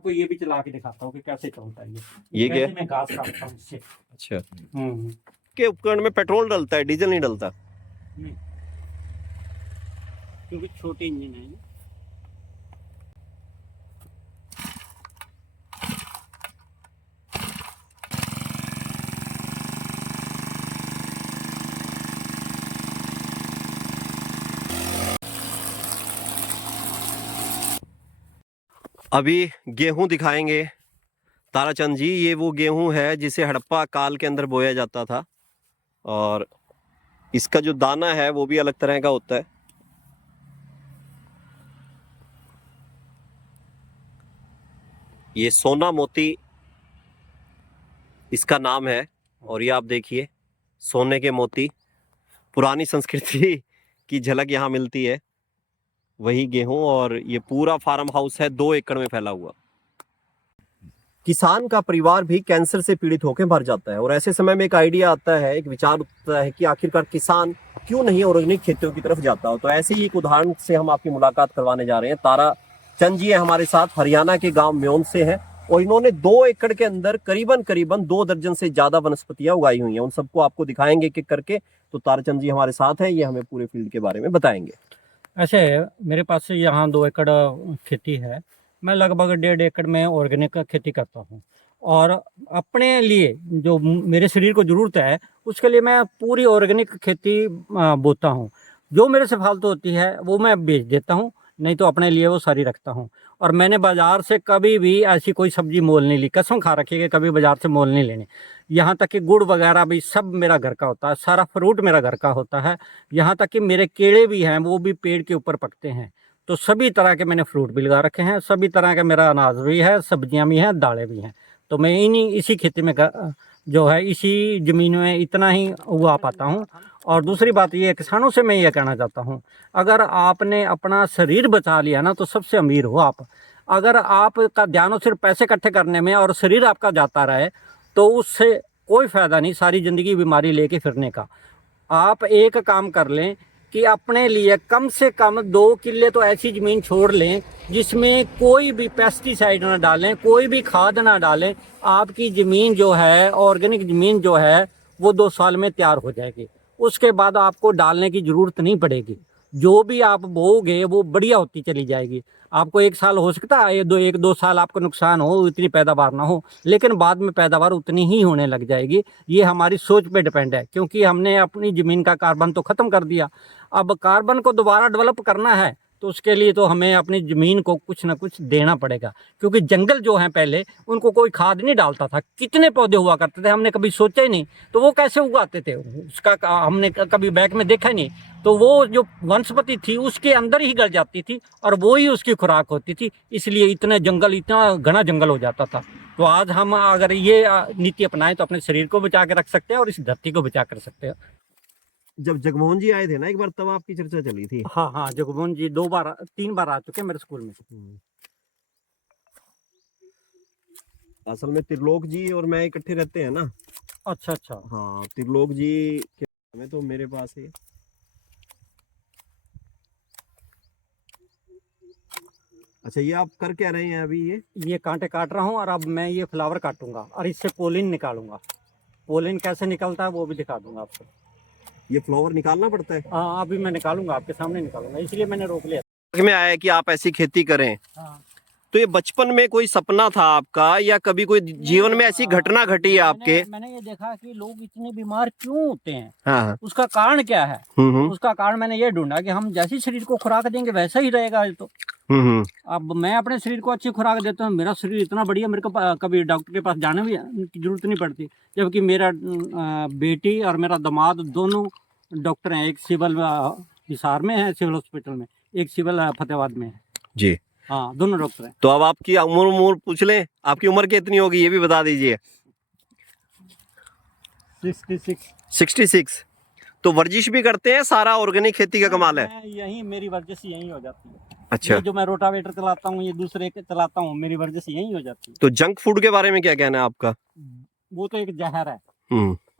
आपको ये भी चला के दिखाता हूँ कि कैसे चलता है ये क्या कैसे मैं घास काटता हूँ इससे। अच्छा, के उपकरण में पेट्रोल डलता है, डीजल नहीं डलता? नहीं, क्योंकि छोटे इंजन है ना। अभी गेहूं दिखाएंगे ताराचंद जी। ये वो गेहूं है जिसे हड़प्पा काल के अंदर बोया जाता था, और इसका जो दाना है वो भी अलग तरह का होता है। ये सोना मोती इसका नाम है, और ये आप देखिए सोने के मोती, पुरानी संस्कृति की झलक यहाँ मिलती है। वही गेहूं, और ये पूरा फार्म हाउस है 2 एकड़ में फैला हुआ। किसान का परिवार भी कैंसर से पीड़ित होकर मर जाता है, और ऐसे समय में एक आइडिया आता है, एक विचार उठता है कि आखिरकार किसान क्यों नहीं ऑर्गेनिक खेतियों की तरफ जाता हो। तो ऐसे ही एक उदाहरण से हम आपकी मुलाकात करवाने जा रहे हैं। तारा चंद जी है हमारे साथ, हरियाणा के गांव म्योन से हैं, और इन्होंने 2 एकड़ के अंदर करीबन 2 दर्जन से ज्यादा वनस्पतियां उगाई हुई हैं। उन सबको आपको दिखाएंगे एक एक करके। तो ताराचंद जी हमारे साथ हैं, ये हमें पूरे फील्ड के बारे में बताएंगे। ऐसे मेरे पास से यहाँ 2 एकड़ खेती है। मैं लगभग 1.5 एकड़ में ऑर्गेनिक का खेती करता हूँ, और अपने लिए जो मेरे शरीर को ज़रूरत है उसके लिए मैं पूरी ऑर्गेनिक खेती बोता हूँ। जो मेरे से फालतू होती है वो मैं बेच देता हूँ, नहीं तो अपने लिए वो सारी रखता हूँ। और मैंने बाज़ार से कभी भी ऐसी कोई सब्ज़ी मोल नहीं ली, कसम खा रखी है कि कभी बाज़ार से मोल नहीं लेने। यहाँ तक कि गुड़ वगैरह भी सब मेरा घर का होता है, सारा फ्रूट मेरा घर का होता है। यहाँ तक कि मेरे केले भी हैं, वो भी पेड़ के ऊपर पकते हैं। तो सभी तरह के मैंने फ्रूट भी लगा रखे हैं, सभी तरह का मेरा अनाज भी है, सब्जियां भी हैं, दालें भी हैं। तो मैं इसी खेती में जो है इसी ज़मीन में इतना ही उगा पाता हूँ। और दूसरी बात ये, किसानों से मैं ये कहना चाहता हूँ, अगर आपने अपना शरीर बचा लिया ना तो सबसे अमीर हो आप। अगर आपका ध्यान हो सिर्फ पैसे इकट्ठे करने में और शरीर आपका जाता रहे तो उससे कोई फ़ायदा नहीं सारी ज़िंदगी बीमारी लेके फिरने का। आप एक काम कर लें कि अपने लिए कम से कम 2 किल्ले तो ऐसी ज़मीन छोड़ लें जिसमें कोई भी पेस्टिसाइड ना डालें, कोई भी खाद ना डालें। आपकी ज़मीन जो है, ऑर्गेनिक ज़मीन जो है, वो 2 साल में तैयार हो जाएगी। उसके बाद आपको डालने की ज़रूरत नहीं पड़ेगी। जो भी आप बोओगे वो बढ़िया होती चली जाएगी। आपको 1 साल हो सकता है, 1-2 साल आपको नुकसान हो, इतनी पैदावार ना हो, लेकिन बाद में पैदावार उतनी ही होने लग जाएगी। ये हमारी सोच पे डिपेंड है, क्योंकि हमने अपनी ज़मीन का कार्बन तो ख़त्म कर दिया। अब कार्बन को दोबारा डेवलप करना है तो उसके लिए तो हमें अपनी ज़मीन को कुछ ना कुछ देना पड़ेगा, क्योंकि जंगल जो हैं पहले उनको कोई खाद नहीं डालता था। कितने पौधे हुआ करते थे, हमने कभी सोचा ही नहीं। तो वो कैसे उगाते थे उसका हमने कभी बैक में देखा ही नहीं। तो वो जो वनस्पति थी उसके अंदर ही गल जाती थी और वो ही उसकी खुराक होती थी, इसलिए इतना घना जंगल हो जाता था। तो आज हम अगर ये नीति अपनाएं तो अपने शरीर को बचा के रख सकते हैं और इस धरती को बचा कर सकते हैं। जब जगमोहन जी आए थे ना एक बार, तब आपकी चर्चा चली थी। हाँ हाँ, जगमोहन जी 3 बार आ चुके हैं मेरे स्कूल में। असल में त्रिलोक जी और मैं इकट्ठे रहते हैं ना। अच्छा अच्छा। हाँ, त्रिलोक जी के में तो मेरे पास है। अच्छा, ये आप कर क्या रहे हैं अभी? ये कांटे काट रहा हूँ और अब मैं ये फ्लावर काटूंगा और इससे पोलिन निकालूंगा। पोलिन कैसे निकलता है वो भी दिखा दूंगा आपको। ये फ्लावर निकालना पड़ता है? हाँ, अभी मैं निकालूंगा, आपके सामने निकालूंगा, इसलिए मैंने रोक लिया। में आया कि आप ऐसी खेती करें। हाँ। तो ये बचपन में कोई सपना था आपका, या कभी कोई जीवन में ऐसी घटना घटी है आपके? मैंने ये देखा कि लोग इतने बीमार क्यों होते हैं। हाँ। उसका कारण क्या है? उसका कारण मैंने ये ढूंढा कि हम जैसी शरीर को खुराक देंगे वैसा ही रहेगा। तो अब मैं अपने शरीर को अच्छी खुराक देता हूँ, मेरा शरीर इतना बढ़िया, मेरे को कभी डॉक्टर के पास जाने भी की जरूरत नहीं पड़ती। जबकि मेरा बेटी और मेरा दामाद दोनों डॉक्टर हैं। एक सिविल हिसार में है, सिविल हॉस्पिटल में, एक सिविल फतेहाबाद में है जी। हाँ, दोनों डॉक्टर हैं। तो अब आपकी उम्र पूछ लें, आपकी उम्र कितनी होगी ये भी बता दीजिए। 66। तो वर्जिश भी करते हैं? सारा ऑर्गेनिक खेती का कमाल है? यही मेरी वर्जिश यही हो जाती है। अच्छा। ये जो मैं रोटावेटर चलाता हूँ, ये दूसरे चलाता हूँ, मेरी वर्जिश यही हो जाती है। तो जंक फूड के बारे में क्या कहना है आपका? वो तो एक जहर है।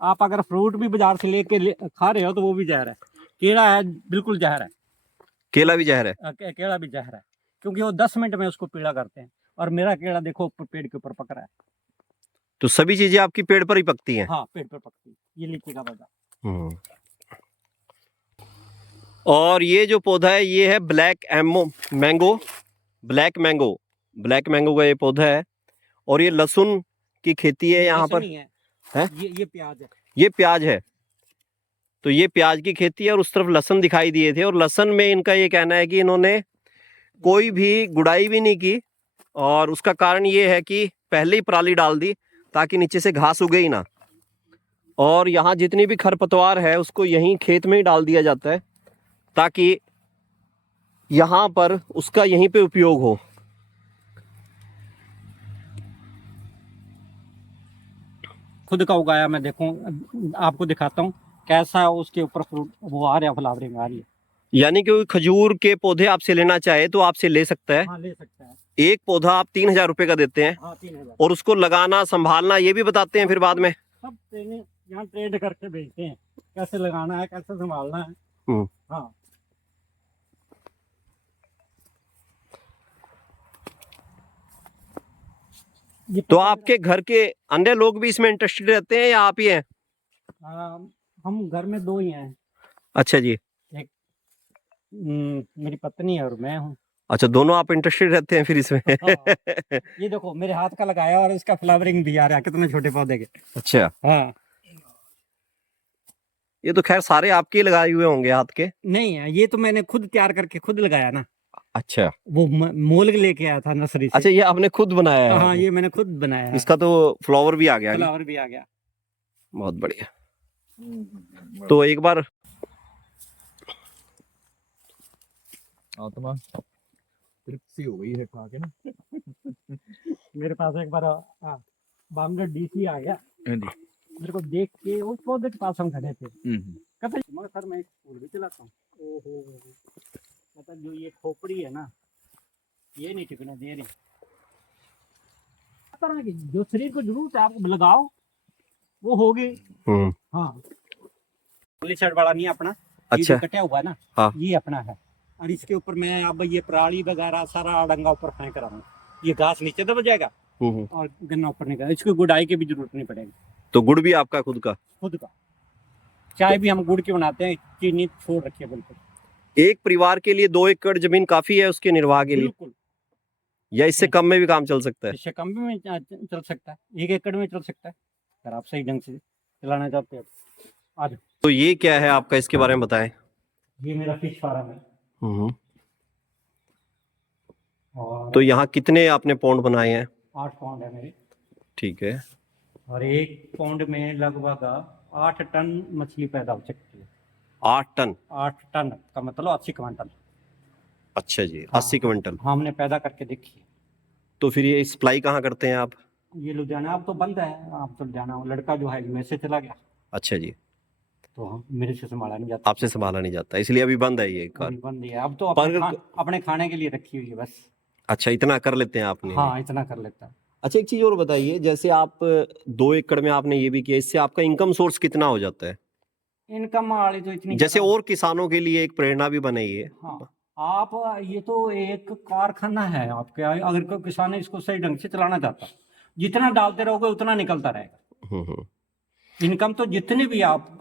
आप अगर फ्रूट भी बाजार से लेके खा रहे हो तो वो भी जहर है। केला है, बिल्कुल जहर है। केला भी जहर है? केला भी जहर है, क्योंकि वो 10 मिनट में उसको पीला करते हैं और मेरा केला देखो ऊपर पेड़ के ऊपर पक रहा है। तो सभी चीजें आपकी पेड़ पर ही पकती हैं। हाँ, पेड़ पर पकती है। ये लीची का पौधा। और ये जो पौधा है ये है ब्लैक मैंगो, ब्लैक मैंगो का ये पौधा है। और ये लहसुन की खेती है यहाँ पर। नहीं है? ये प्याज है। ये प्याज है। तो ये प्याज की खेती है और उस तरफ लहसुन दिखाई दिए थे। और लहसुन में इनका ये कहना है कि इन्होंने कोई भी गुड़ाई भी नहीं की, और उसका कारण ये है कि पहले ही पराली डाल दी ताकि नीचे से घास उगे ही ना। और यहाँ जितनी भी खरपतवार है उसको यहीं खेत में ही डाल दिया जाता है ताकि यहाँ पर उसका यहीं पे उपयोग हो। खुद का उगाया मैं, देखो आपको दिखाता हूँ कैसा उसके ऊपर फ्रूट वो आ रहा है, फ्लावरिंग आ रही है। यानी कि खजूर के पौधे आपसे लेना चाहे तो आपसे ले सकता है। हाँ, ले सकता है। एक पौधा आप 3,000 रुपए का देते हैं। हाँ, 3000। और उसको लगाना संभालना ये भी बताते हैं फिर बाद में। सब ट्रेनिंग यहाँ ट्रेड करके भेजते हैं, कैसे लगाना है, कैसे संभालना है। हाँ। तो आपके घर के अन्य लोग भी इसमें इंटरेस्टेड रहते हैं या आप ही हैं? हम घर में 2 ही हैं। अच्छा जी। एक मेरी पत्नी है और मैं हूँ। अच्छा, दोनों आप इंटरेस्टेड रहते हैं फिर इसमें। हाँ। ये देखो मेरे हाथ का लगाया और इसका फ्लावरिंग भी आ रहा है, कितने छोटे पौधे के। अच्छा, हाँ। ये तो खैर सारे आपके ही लगाए हुए होंगे हाथ के। नहीं है, ये तो मैंने खुद तैयार करके खुद लगाया ना। अच्छा, वो मोल लेके आया था नर्सरी से। अच्छा, ये आपने खुद बनाया है? हाँ, ये मैंने खुद बनाया है। इसका तो फ्लावर भी आ गया। फ्लावर भी आ गया। बहुत बढ़िया। तो एक बार आत्मा तृप्ति हो गई है खा के ना। मेरे पास एक बार बामगढ़ डीसी आ गया, हाँ जी। मेरे को देख के उस पौधे के पास हम खड़े थे। कहता मगर सर मैं एक फूल भी चलाता हूँ। ओहो, कहता जो ये खोपड़ी है ना, ये नहीं टिकने दे रही। तरह की जो शरीर को जरूरत है आप लगाओ, वो होगी। हाँ, पुलिस शर्ट वाला नहीं अपना। अच्छा, कटा हुआ है ना। हाँ। ये अपना है। और इसके ऊपर मैं अब ये पराली वगैरह सारा अड़ंगा ऊपर फेंक रहा हूँ। ये घास नीचे दब जाएगा और गन्ना ऊपर निकल, इसको गुड़ाई की भी जरूरत नहीं पड़ेगी। तो गुड़ भी आपका खुद का? खुद का। चाय भी हम गुड़ की बनाते हैं, चीनी छोड़ रखी है बिल्कुल। एक परिवार के लिए 2 एकड़ जमीन काफी है उसके निर्वाह के लिए, बिल्कुल। या इससे कम में भी काम चल सकता है? इससे कम में चल सकता है, 1 एकड़ में चल सकता है अगर आप सही ढंग से चलाना चाहते हो। आज तो ये क्या है आपका, इसके बारे में बताएं। ये मेरा फिश फार्म है। और तो यहाँ कितने आपने पौंड बनाए हैं? 8 पौंड है मेरे। ठीक है। और 1 पौंड में लगभग 8 टन मछली पैदा हो सकती है। 8 टन? 8 टन का मतलब 80 क्विंटल। अच्छा जी, हाँ, 80 क्विंटल। हमने पैदा करके देखी है। तो फिर ये सप्लाई कहाँ करते हैं आप? ये लुधियाना अब तो बंद है, अब तो लुधियाना लड़का जो है यूएसए चला गया, अच्छा जी, तो हम मेरे से संभाला नहीं जाता। आपसे संभाला नहीं जाता इसलिए अभी बंद है ये कार? अभी बंद है, अब तो पर अपने खाने के लिए रखी हुई है बस। अच्छा, इतना कर लेते हैं आपने? हाँ, इतना कर लेता है। अच्छा, एक चीज और बताइए, जैसे आप 2 एकड़ में आपने ये भी किया, इससे आपका इनकम सोर्स कितना हो जाता है? इनकम वाली तो इतनी जैसे ज्यादा- और किसानों के लिए एक प्रेरणा भी बने ये। हाँ, आप ये तो एक कारखाना है आपके, अगर कोई किसान इसको सही ढंग से चलाना चाहता, जितना डालते रहोगे उतना निकलता रहेगा। इनकम तो जितने भी आप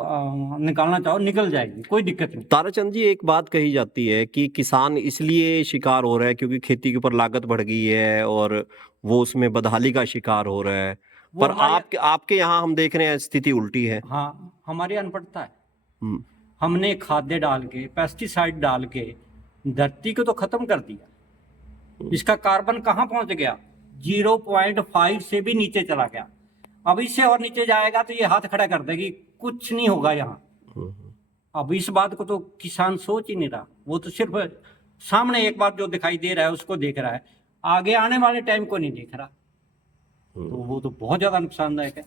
निकालना चाहो निकल जाएगी, कोई दिक्कत नहीं। ताराचंद जी, एक बात कही जाती है कि किसान इसलिए शिकार हो रहा है क्योंकि खेती के ऊपर लागत बढ़ गई है और वो उसमें बदहाली का शिकार हो रहा है, पर आपके यहाँ हम देख रहे हैं स्थिति उल्टी है। हाँ, हमारी अनपढ़ता है। हमने खाद्य डाल के, पेस्टिसाइड डाल के धरती को तो खत्म कर दिया। इसका कार्बन कहाँ पहुंच गया? 0.5 से भी नीचे चला गया। अब इससे और नीचे जाएगा तो ये हाथ खड़ा कर देगी, कुछ नहीं होगा यहाँ। अब इस बात को तो किसान सोच ही नहीं रहा, वो तो सिर्फ सामने एक बात जो दिखाई दे रहा है उसको देख रहा है, आगे आने वाले टाइम को नहीं देख रहा। तो वो तो बहुत ज्यादा नुकसानदायक है।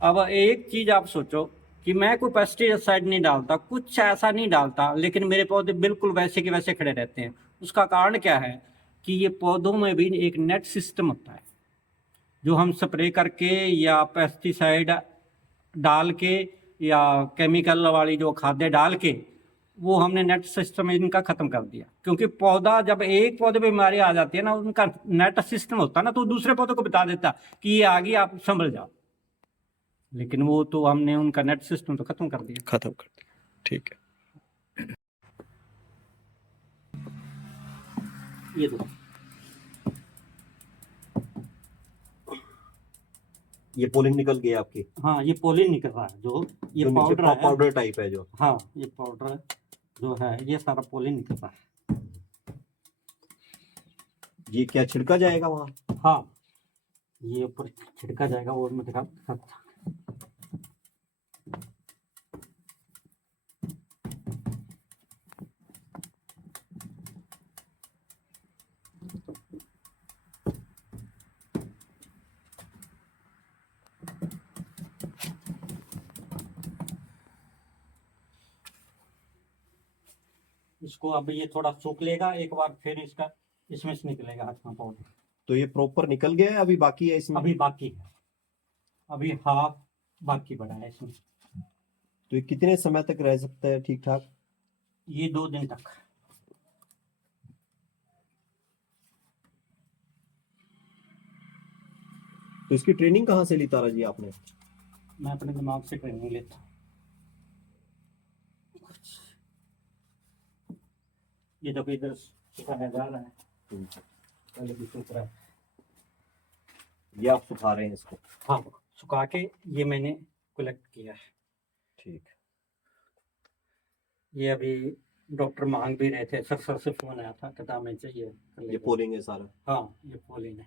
अब एक चीज आप सोचो कि मैं कोई पेस्टिसाइड नहीं डालता, कुछ ऐसा नहीं डालता, लेकिन मेरे पौधे बिल्कुल वैसे के वैसे खड़े रहते हैं। उसका कारण क्या है कि ये पौधों में भी एक नेट सिस्टम होता है, जो हम स्प्रे करके या पेस्टिसाइड डाल के या केमिकल वाली जो खाद्य डाल के वो हमने नेट सिस्टम इनका खत्म कर दिया, क्योंकि पौधा जब एक पौधे पे बीमारी आ जाती है ना, उनका नेट सिस्टम होता है ना, तो दूसरे पौधे को बता देता कि ये आ गई, आप संभल जाओ। लेकिन वो तो हमने उनका नेट सिस्टम तो खत्म कर दिया। खत्म कर दिया, ठीक है। ये दो, ये पोलिन निकल गई आपकी, हाँ ये पोलिन निकल रहा है, जो ये जो नीचे पाउडर है, पाउडर टाइप है जो, हाँ ये पाउडर जो है ये सारा पोलिन निकल रहा है। ये क्या छिड़का जाएगा वहाँ? हाँ ये ऊपर छिड़का जाएगा, वो मैं दिखा सकता। इसको अब ये थोड़ा सूख लेगा एक बार, फिर इसका इसमें से निकलेगा हाथ में पाउडर। तो ये प्रॉपर निकल गया है, अभी बाकी है इसमें? अभी बाकी है, अभी हाफ बाकी पड़ा है इसमें। तो ये कितने समय तक रह सकता है ठीक ठाक? ये 2 दिन तक। तो इसकी ट्रेनिंग कहाँ से ली तारा जी आपने? मैं अपने दिमाग से ट्रेनिंग लेता हूँ। ये तो इधर सुखाया जा रहा है, पहले भी सूख रहा है। ये आप सुखा रहे हैं इसको? हाँ सुखा के ये मैंने कलेक्ट किया है। ठीक। ये अभी डॉक्टर मांग भी रहे थे, सर से फोन आया था, कहता हमें चाहिए। ये पोलिंग है सारा? हाँ ये पोलिन है,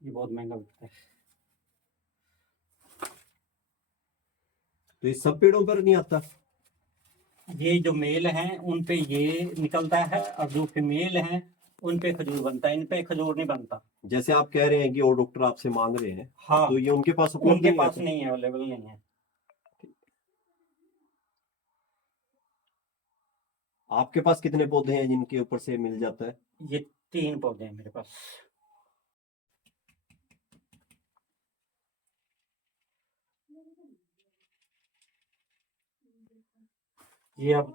ये बहुत महंगा बिकता है। तो ये सब पेड़ों पर नहीं आता? ये जो मेल हैं उन पे ये निकलता है, और जो फीमेल हैं उन पे खजूर बनता है, इन पे खजूर नहीं बनता। जैसे आप कह रहे हैं कि और डॉक्टर आपसे मांग रहे हैं, हाँ तो ये उनके पास उपलब्ध उनके नहीं पास है? नहीं है, अवेलेबल नहीं है। आपके पास कितने पौधे हैं जिनके ऊपर से मिल जाता है? ये 3 पौधे हैं मेरे पास। ये अब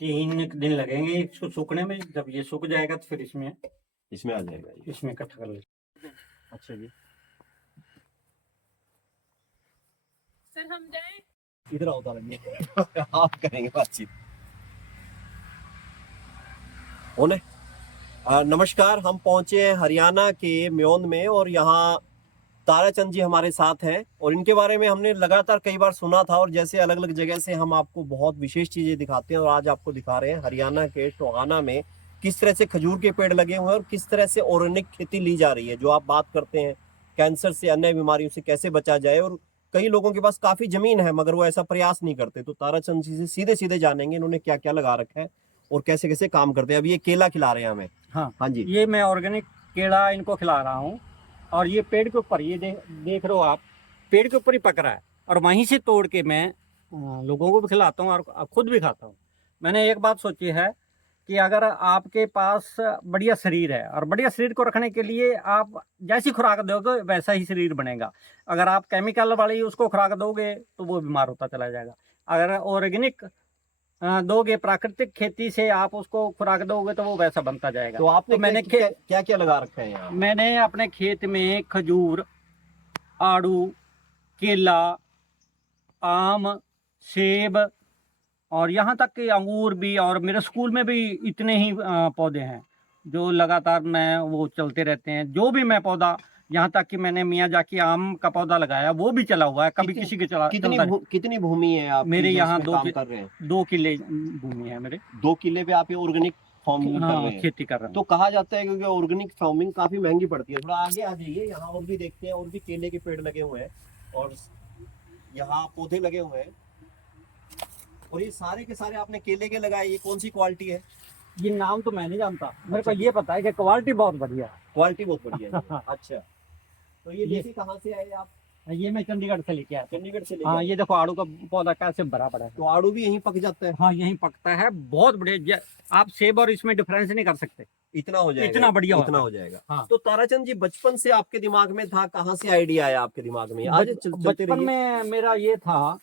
3 दिन लगेंगे इसको सूखने में, जब ये सूख जाएगा तो फिर इसमें आ जाएगा ये। इसमें इकट्ठा कर लेंगे। अच्छा जी, सर हम जाएं? इधर आओ तारा जी। आप करेंगे बातचीत होने। नमस्कार, हम पहुंचे हैं हरियाणा के म्योन में, और यहाँ ताराचंद जी हमारे साथ हैं, और इनके बारे में हमने लगातार कई बार सुना था, और जैसे अलग अलग जगह से हम आपको बहुत विशेष चीजें दिखाते हैं, और आज आपको दिखा रहे हैं हरियाणा के टोहाना में किस तरह से खजूर के पेड़ लगे हुए हैं और किस तरह से ऑर्गेनिक खेती ली जा रही है। जो आप बात करते हैं कैंसर से, अन्य बीमारियों से कैसे बचा जाए, और कई लोगों के पास काफी जमीन है मगर वो ऐसा प्रयास नहीं करते। तो ताराचंद जी से सीधे सीधे जानेंगे इन्होंने क्या क्या लगा रखा है और कैसे कैसे काम करते हैं। अभी ये केला खिला रहे हैं हमें। हाँ हाँ जी, ये मैं ऑर्गेनिक केला इनको खिला रहा हूँ, और ये पेड़ के ऊपर ये देख रहे हो आप, पेड़ के ऊपर ही पक रहा है, और वहीं से तोड़ के मैं लोगों को भी खिलाता हूँ और खुद भी खाता हूँ। मैंने एक बात सोची है कि अगर आपके पास बढ़िया शरीर है, और बढ़िया शरीर को रखने के लिए आप जैसी खुराक दोगे वैसा ही शरीर बनेगा। अगर आप केमिकल वाली उसको खुराक दोगे तो वो बीमार होता चला जाएगा। अगर ऑर्गेनिक दोगे, प्राकृतिक खेती से आप उसको खुराक दोगे तो वो वैसा बनता जाएगा। तो आपने तो मैंने क्या क्या लगा रखा है यहाँ? मैंने अपने खेत में खजूर, आड़ू, केला, आम, सेब, और यहाँ तक कि अंगूर भी, और मेरे स्कूल में भी इतने ही पौधे हैं जो लगातार मैं वो चलते रहते हैं। जो भी मैं पौधा, यहाँ तक कि मैंने मियाजाकी आम का पौधा लगाया वो भी चला हुआ है, कभी किसी के चला चलता है। कितनी भूमि है आप मेरे यहाँ काम कर रहे हैं? 2 किले भूमि है मेरे। 2 किले पे आप ये ऑर्गेनिक फार्मिंग कर रहे हैं? खेती कर रहा हूँ। तो कहा जाता है क्योंकि ऑर्गेनिक फार्मिंग काफी महंगी पड़ती है। थोड़ा आगे आ जाइए, यहाँ और भी देखते हैं, और भी केले के पेड़ लगे हुए हैं, और यहाँ पौधे लगे हुए हैं, और ये सारे के सारे आपने केले के लगाए। ये कौन सी क्वालिटी है? ये नाम तो मैं नहीं जानता, मेरे को ये पता है कि क्वालिटी बहुत बढ़िया है। क्वालिटी बहुत बढ़िया है। अच्छा, तो ये देसी कहाँ से आए आप? ये मैं चंडीगढ़ से लेके आया था। चंडीगढ़ से हाँ, लेके? ये देखो आड़ू का पौधा कैसे भरा पड़ा है। तो आड़ू भी यहीं पक जाता है? हाँ यहीं पकता है, बहुत बढ़िया। आप सेब और इसमें डिफरेंस नहीं कर सकते, इतना हो जाएगा? इतना बढ़िया इतना होता हो जाएगा। हाँ। तो ताराचंद जी, बचपन से आपके दिमाग में था, कहाँ से आइडिया आया आपके दिमाग में? आज चलते बचपन रहिए। में मेरा ये था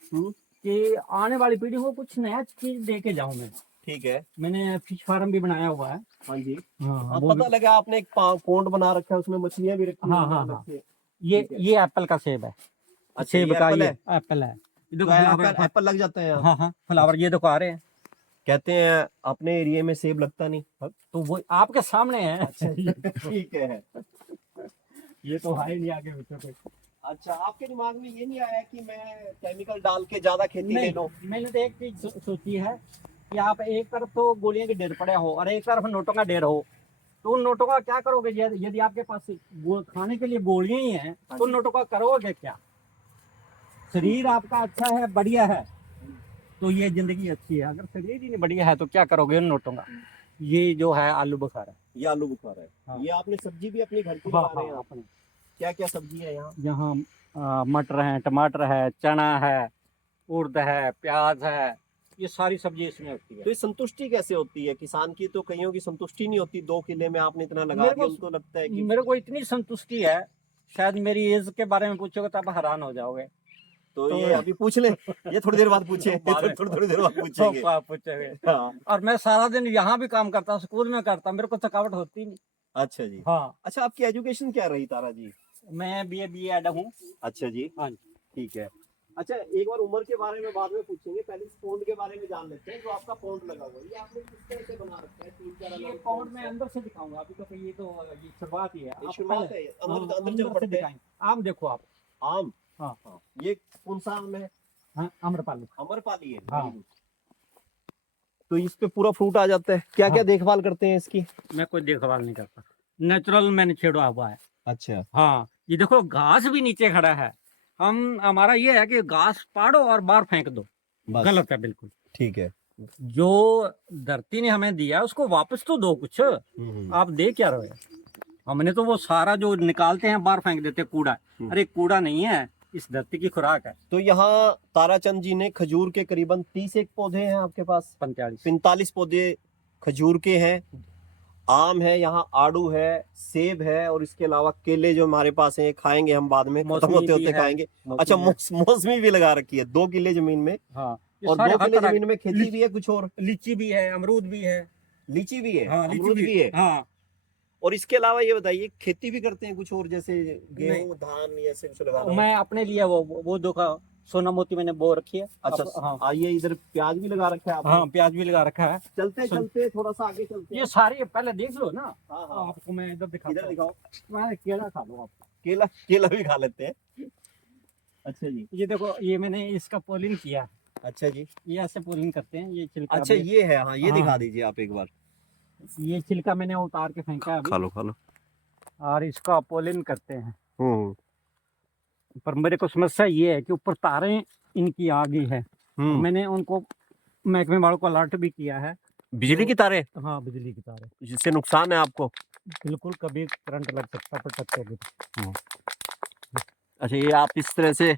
कि आने वाली पीढ़ी को कुछ नया चीज दे के जाऊं मैं। ठीक है। मैंने फिश फार्म भी बनाया हुआ है। हाँ जी। हाँ, अब पता लगा आपने एक पॉन्ड बना रखा है, उसमें मछलियां भी रखी हाँ, हैं हाँ, अलग हाँ। से। ये ठीक है। ये एप्पल का सेब है। अच्छा, सेब ये का एप्पल ये है? एप्पल है। ये तो देखो फ्लावर। एप्पल लग जाता है यहाँ? हाँ हाँ, फ्लावर ये देखो आ रहे हैं। कहते हैं अपने एरिया में सेब लगता नहीं। तो वो आपके सामने है। अच्छा ठीक है। ये तो है ही नहीं आगे पीछे कोई। अच्छा, आपके दिमाग में ये नहीं आया कि मैं केमिकल डाल के ज्यादा खेती ले नहीं, लूं? मैंने तो एक चीज सोची है कि आप एक तरफ तो गोलियों के ढेर पड़े हो और एक तरफ नोटों का ढेर हो, तो उन नोटों का क्या करोगे? यदि आपके पास खाने के लिए गोलियां ही हैं तो उन नोटों का करोगे क्या? शरीर आपका अच्छा है, बढ़िया है, तो ये जिंदगी अच्छी है। अगर शरीर ही नहीं बढ़िया है तो क्या करोगे उन नोटों का? ये जो है आलू बुखारा। ये आलू बुखारा है। हाँ। ये आपने सब्जी भी अपने घर की हाँ, लगा रहे हैं हाँ, आप? अपने क्या क्या सब्जी है यहाँ? यहाँ मटर है, टमाटर है, चना है, उड़द है, प्याज है, ये सारी सब्जी इसमें होती है। तो ये संतुष्टि कैसे होती है किसान की? तो कईयों की संतुष्टि नहीं होती, 2 किले में आपने इतना लगा मेरे दिया, को- उनको लगता है कि मेरे को इतनी संतुष्टि है, शायद मेरी एज के बारे में पूछोगे तो आप हैरान हो जाओगे। तो तो- ये अभी पूछ ले, ये थोड़ी देर बाद पूछे, बाद में- थोड़ी देर बाद पूछेंगे। तो आप पूछोगे। हाँ। और मैं सारा दिन यहाँ भी काम करता, स्कूल में करता, मेरे को थकावट होती नहीं। अच्छा जी। हाँ, अच्छा, आपकी एजुकेशन क्या रही तारा जी? मैं बी एड हूँ। अच्छा जी। हाँ जी। ठीक है। अच्छा, एक बार उम्र के बारे में बाद में पूछेंगे, पहले इस पौंड के बारे में जान लेते हैं। जो आपका पौंड लगा हुआ है, ये आपने किस तरह से बना रखा है? 3-4 ये अलग पौंड में अंदर से दिखाऊंगा अभी, तो ये तो ये शुरुआत ही है। ये आप शुरुआत पहले- है, अंदर हाँ, अंदर जब से बढ़ते हैं। दिखाएंगे। आम देखो आप। आम। हाँ। हाँ, ये कौन सा आम है? हाँ, आम्रपाली। अमरपाली है। हाँ। very good। तो इस पे पूरा फ्रूट आ जाता है। क्या क्या हाँ। देखभाल करते हैं इसकी? मैं कोई देखभाल नहीं करता, नेचुरल मैंने छेड़ा हुआ है। अच्छा। हाँ, ये देखो घास भी नीचे खड़ा है। हमारा ये है कि घास पाड़ो और बाहर फेंक दो, बस। गलत है बिल्कुल। ठीक है। जो धरती ने हमें दिया उसको वापस तो दो कुछ। आप दे क्या रहे हो? हमने तो वो सारा जो निकालते हैं बाहर फेंक देते हैं, कूड़ा। अरे कूड़ा नहीं है, इस धरती की खुराक है। तो यहाँ ताराचंद जी ने खजूर के करीबन 30 एक पौधे हैं आपके पास? 45 पौधे खजूर के हैं। आम है यहाँ, आड़ू है, सेब है, और इसके अलावा केले जो हमारे पास हैं खाएंगे हम बाद में, खत्म मौसमी होते भी होते है। खाएंगे। अच्छा, मौसमी भी लगा रखी है 2 किले जमीन में। हाँ, ये और सारे 2 हर किले तरह जमीन में खेती भी है कुछ और? लीची भी है, अमरूद भी है। लीची भी है, हाँ, लीची अमरूद भी है। हाँ। और इसके अलावा ये बताइए, खेती भी करते हैं कुछ और, जैसे गेहूं, धान, ये ऐसे कुछ लगाना है? मैं अपने लिए वो देखा, सोना मोती मैंने बो रखी है। अच्छा। हाँ, आइए, इधर प्याज भी लगा रखा है आपने? हाँ, प्याज भी लगा रखा है। चलते चलते थोड़ा सा आगे चलते ये हैं। सारी पहले देख लो ना। हाँ हाँ, आपको मैं इधर दिखाता इधर हूँ। दिखाओ। मैं केला खा लो आप। केला केला भी खा लेते हैं। अच्छा जी। ये देखो, ये मैंने इसका पोलिंग किया। अच्छा जी। ये ऐसे पोलिंग करते हैं, ये छिलका। अच्छा, ये है। हाँ, ये हाँ। दिखा दीजिए आप एक बार। ये छिलका मैंने उतार के फेंका अभी, खा लो खा लो। और इसका पोलिंग करते हैं। हम्म पर मेरे को समस्या ये है कि ऊपर तारें इनकी आ गई है। मैंने उनको महकमे वालों को अलर्ट भी किया है। बिजली की तारें? हाँ, बिजली की तारें, जिससे नुकसान है आपको? बिल्कुल कभी करंट लग सकता है, पटक के भी। अच्छा, ये आप इस तरह से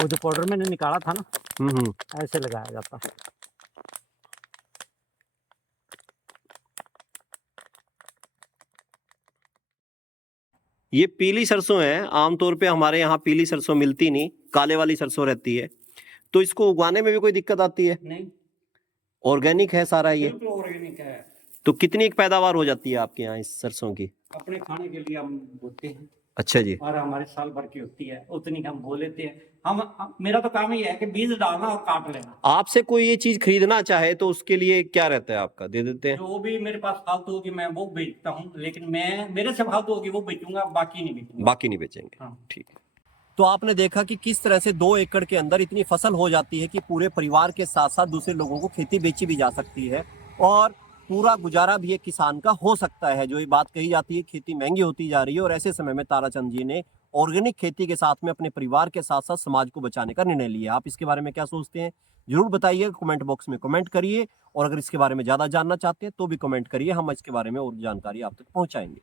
वो जो पाउडर मैंने निकाला था ना, हम्म ऐसे लगाया जाता है। ये पीली सरसों है। आमतौर पे हमारे यहाँ पीली सरसों मिलती नहीं, काले वाली सरसों रहती है। तो इसको उगाने में भी कोई दिक्कत आती है? नहीं, ऑर्गेनिक है सारा ये? बिल्कुल ऑर्गेनिक है। तो कितनी एक पैदावार हो जाती है आपके यहाँ इस सरसों की? अपने खाने के लिए हम बोते हैं, अच्छा जी। और हमारे साल भर की होती है, उतनी हम बो लेते हैं। मेरा तो काम ही है कि बीज डालना और काट लेना। आपसे कोई ये चीज खरीदना चाहे तो उसके लिए क्या रहता है आपका? दे देते हैं? जो भी मेरे पास फालतू होगी मैं वो बेचता हूँ, लेकिन मैं मेरे से फालतू होगी वो बेचूंगा, बाकी नहीं बेचूंगा। बाकी नहीं बेचेंगे। हाँ। ठीक है। तो आपने देखा कि किस तरह से 2 एकड़ के अंदर इतनी फसल हो जाती है कि पूरे परिवार के साथ साथ दूसरे लोगों को खेती बेची भी जा सकती है, और पूरा गुजारा भी एक किसान का हो सकता है। जो ये बात कही जाती है, खेती महंगी होती जा रही है, और ऐसे समय में ताराचंद जी ने ऑर्गेनिक खेती के साथ में अपने परिवार के साथ साथ समाज को बचाने का निर्णय लिया। आप इसके बारे में क्या सोचते हैं जरूर बताइए, कमेंट बॉक्स में कमेंट करिए, और अगर इसके बारे में ज्यादा जानना चाहते हैं तो भी कमेंट करिए, हम इसके बारे में और जानकारी आप तक पहुंचाएंगे।